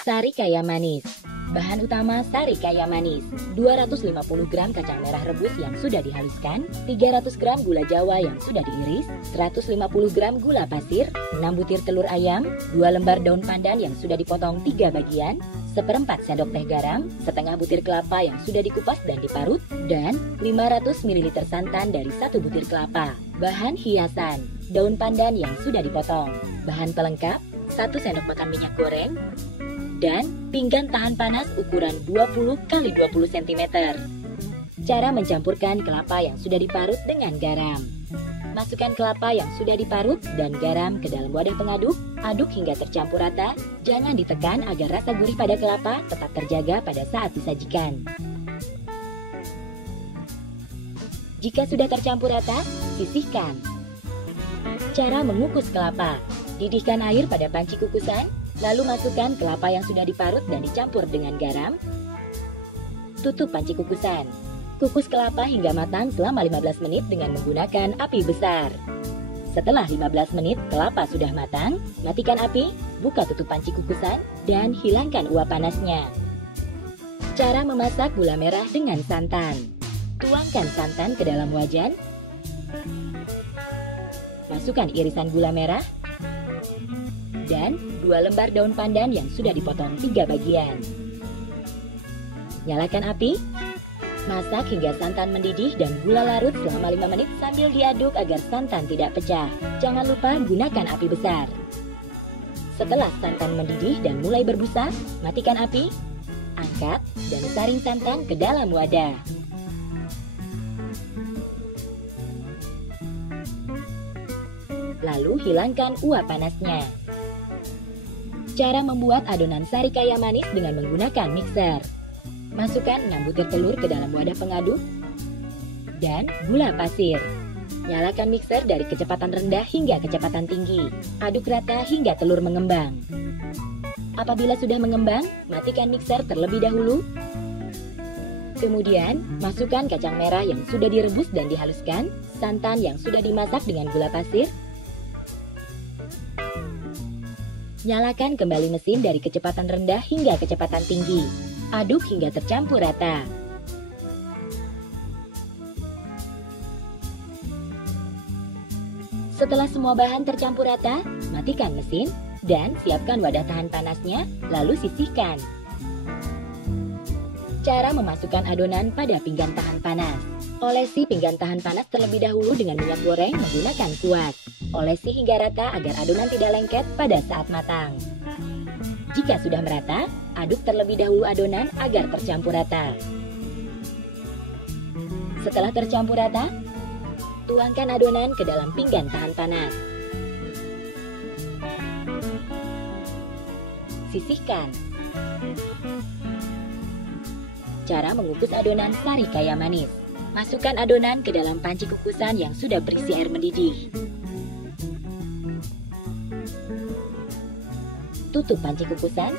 Sari kaya manis. Bahan utama sari kaya manis, 250 gram kacang merah rebus yang sudah dihaluskan, 300 gram gula jawa yang sudah diiris, 150 gram gula pasir, 6 butir telur ayam, 2 lembar daun pandan yang sudah dipotong 3 bagian, seperempat sendok teh garam, setengah butir kelapa yang sudah dikupas dan diparut, dan 500 ml santan dari 1 butir kelapa. Bahan hiasan, daun pandan yang sudah dipotong. Bahan pelengkap, 1 sendok makan minyak goreng, dan pinggan tahan panas ukuran 20 x 20 cm. Cara mencampurkan kelapa yang sudah diparut dengan garam. Masukkan kelapa yang sudah diparut dan garam ke dalam wadah pengaduk, aduk hingga tercampur rata. Jangan ditekan agar rasa gurih pada kelapa tetap terjaga pada saat disajikan. Jika sudah tercampur rata, sisihkan. Cara mengukus kelapa. Didihkan air pada panci kukusan, lalu masukkan kelapa yang sudah diparut dan dicampur dengan garam. Tutup panci kukusan. Kukus kelapa hingga matang selama 15 menit dengan menggunakan api besar. Setelah 15 menit kelapa sudah matang, matikan api, buka tutup panci kukusan, dan hilangkan uap panasnya. Cara memasak gula merah dengan santan. Tuangkan santan ke dalam wajan. Masukkan irisan gula merah dan 2 lembar daun pandan yang sudah dipotong 3 bagian. Nyalakan api. Masak hingga santan mendidih dan gula larut selama 5 menit sambil diaduk agar santan tidak pecah. Jangan lupa gunakan api besar. Setelah santan mendidih dan mulai berbusa, matikan api, angkat, dan saring santan ke dalam wadah. Lalu hilangkan uap panasnya. Cara membuat adonan sari kaya manis dengan menggunakan mixer. Masukkan 6 butir telur ke dalam wadah pengaduk dan gula pasir. Nyalakan mixer dari kecepatan rendah hingga kecepatan tinggi. Aduk rata hingga telur mengembang. Apabila sudah mengembang, matikan mixer terlebih dahulu. Kemudian, masukkan kacang merah yang sudah direbus dan dihaluskan, santan yang sudah dimasak dengan gula pasir. Nyalakan kembali mesin dari kecepatan rendah hingga kecepatan tinggi. Aduk hingga tercampur rata. Setelah semua bahan tercampur rata, matikan mesin dan siapkan wadah tahan panasnya, lalu sisihkan. Cara memasukkan adonan pada pinggan tahan panas. Olesi pinggan tahan panas terlebih dahulu dengan minyak goreng menggunakan kuas. Olesi hingga rata agar adonan tidak lengket pada saat matang. Jika sudah merata, aduk terlebih dahulu adonan agar tercampur rata. Setelah tercampur rata, tuangkan adonan ke dalam pinggan tahan panas. Sisihkan. Cara mengukus adonan sari kaya manis. Masukkan adonan ke dalam panci kukusan yang sudah berisi air mendidih. Tutup panci kukusan.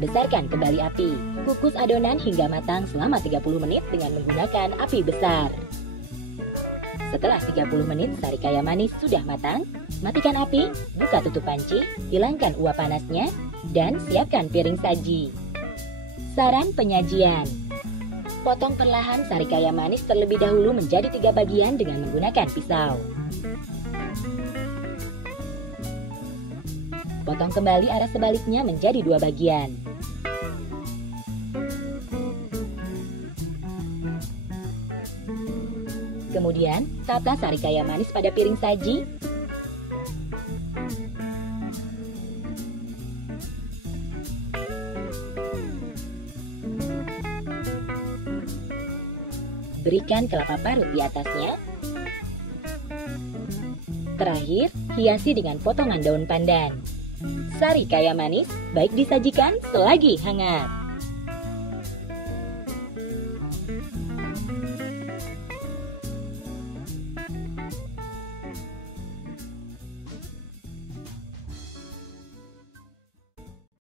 Besarkan kembali api. Kukus adonan hingga matang selama 30 menit dengan menggunakan api besar. Setelah 30 menit sari kaya manis sudah matang, matikan api, buka tutup panci, hilangkan uap panasnya, dan siapkan piring saji. Saran penyajian. Potong perlahan sari kaya manis terlebih dahulu menjadi 3 bagian dengan menggunakan pisau. Potong kembali arah sebaliknya menjadi 2 bagian. Kemudian, tata sari kaya manis pada piring saji. Berikan kelapa parut di atasnya. Terakhir, hiasi dengan potongan daun pandan. Sari kaya manis baik disajikan selagi hangat.